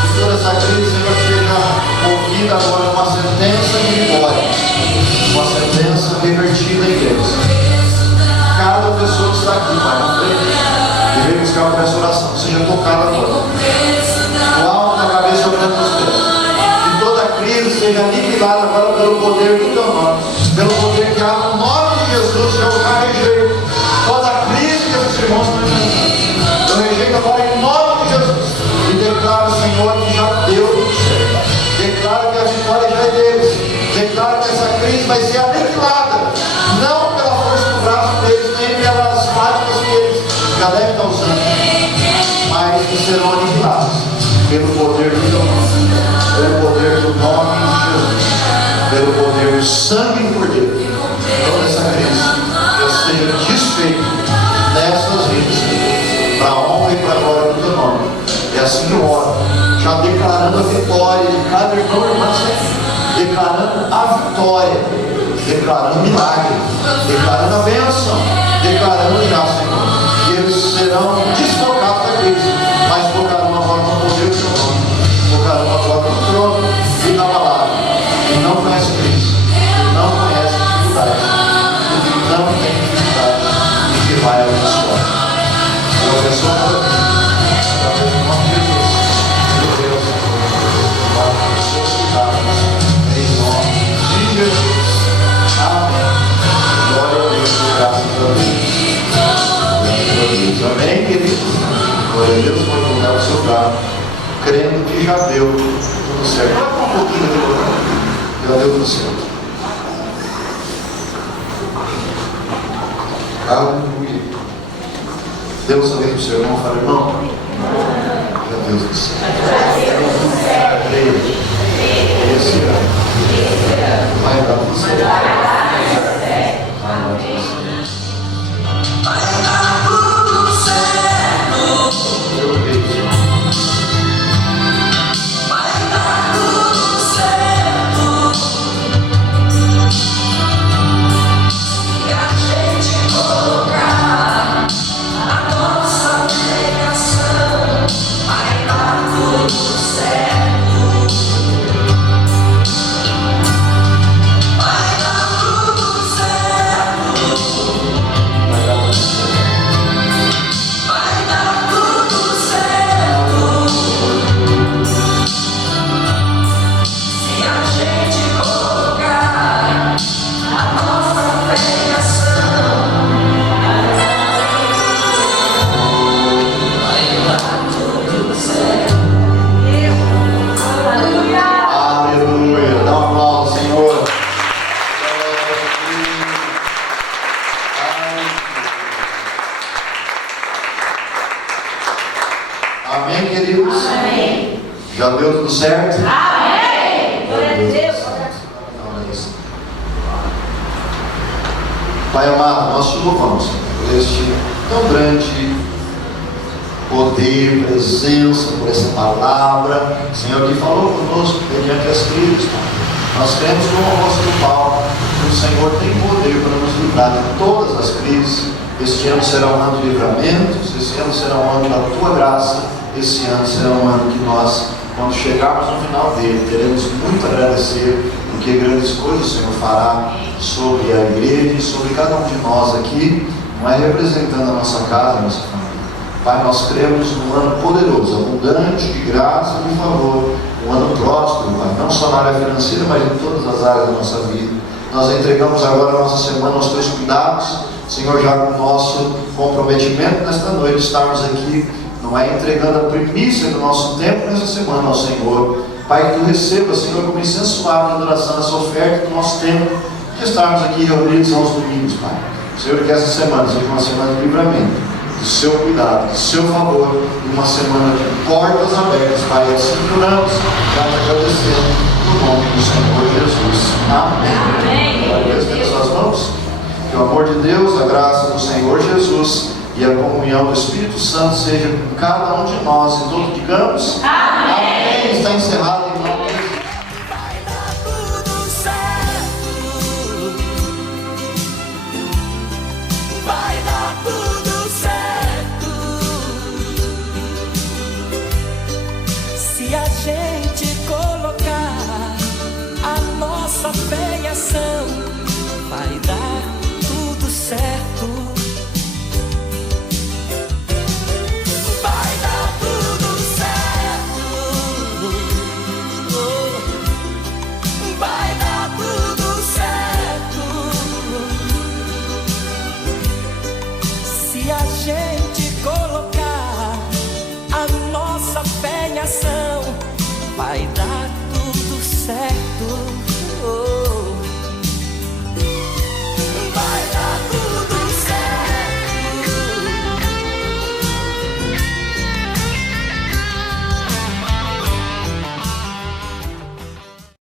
Que toda essa crise, Senhor, seja ouvida sinta agora uma sentença de vitória, uma sentença revertida em Deus. Cada pessoa que está aqui, Pai, na frente, queremos que essa oração seja tocada agora. Do alto da cabeça ao pé dos pés. Que toda crise seja aniquilada agora pelo poder do teu nome. Pelo poder que há no nome de Jesus, que eu já rejeito. Toda crise que esses irmãos estão enfrentando, eu rejeito agora em nome de Jesus. E declaro, Senhor, que já deu tudo certo. Declaro que a vitória já é deles. Declaro que essa crise vai ser aniquilada. Não pela força do braço deles, nem pelas práticas que eles já devem estar usando, mas que serão aniquilados pelo poder do teu nome, pelo poder do nome de Jesus, pelo poder do sangue do Cordeiro. Toda essa crise já seja desfeita nessas vidas, para a honra e para a glória do teu nome. É assim que eu oro, já declarando a vitória de cada irmão e irmã, declarando a vitória, declarando milagre, declarando a bênção, declarando já, Senhor, que eles serão desfocados da crise, mas focarão agora no poder do teu nome, focarão agora no trono e na palavra. E não conhece crise, e não conhece dificuldade, e não tem dificuldade, e que vai abençoar. Eu abençoo a tua vida, através do nome de Jesus, meu Deus, para os seus cuidados, em nome de Jesus. Amém. Glória a Deus, graças a Deus. Amém, querido? Glória a Deus, pode mudar o seu lugar, crendo que já deu tudo certo. Coloca um pouquinho aqui do lado. Já deu tudo certo. Aleluia. Deus também para o seu irmão, fala, irmão. Já deu tudo certo. Creia. Esse ano vai dar tudo certo. Amém, queridos? Amém. Já deu tudo certo? Amém. Glória a Deus. Pai amado, nós te louvamos por este tão grande poder, presença, por essa palavra, Senhor, que falou conosco mediante as crises. Nós cremos como a voz do Paulo, que o Senhor tem poder para nos livrar de todas as crises. Este ano será um ano de livramentos, este ano será um ano da tua graça, esse ano será um ano que nós, quando chegarmos no final dele, teremos muito a agradecer, porque grandes coisas o Senhor fará sobre a igreja e sobre cada um de nós aqui, não é representando a nossa casa, a nossa família. Pai, nós cremos num ano poderoso, abundante de graça e de favor, um ano próspero, Pai, não só na área financeira, mas em todas as áreas da nossa vida. Nós entregamos agora a nossa semana aos teus cuidados, Senhor, já com o nosso comprometimento nesta noite, estarmos aqui, não é entregando a primícia do nosso tempo nessa semana ao Senhor. Pai, que tu receba, Senhor, como incenso suave de adoração, essa oferta do nosso tempo, de estarmos aqui reunidos aos domingos, Pai. Senhor, que essa semana seja uma semana de livramento, do seu cuidado, do seu favor, e uma semana de portas abertas, Pai. Assim que oramos, já te agradecendo, no nome do Senhor Jesus. Amém. Glória a Deus, tem as suas mãos. Que o amor de Deus, a graça do Senhor Jesus e a comunhão do Espírito Santo seja com cada um de nós e todos digamos amém. Amém. Está encerrado em nome de Jesus. Vai dar tudo certo. Vai dar tudo certo. Se a gente colocar nossa fé e ação, vai dar tudo certo. Vai dar tudo certo. Vai dar tudo certo. Se a gente colocar a nossa fé em ação, vai dar tudo certo.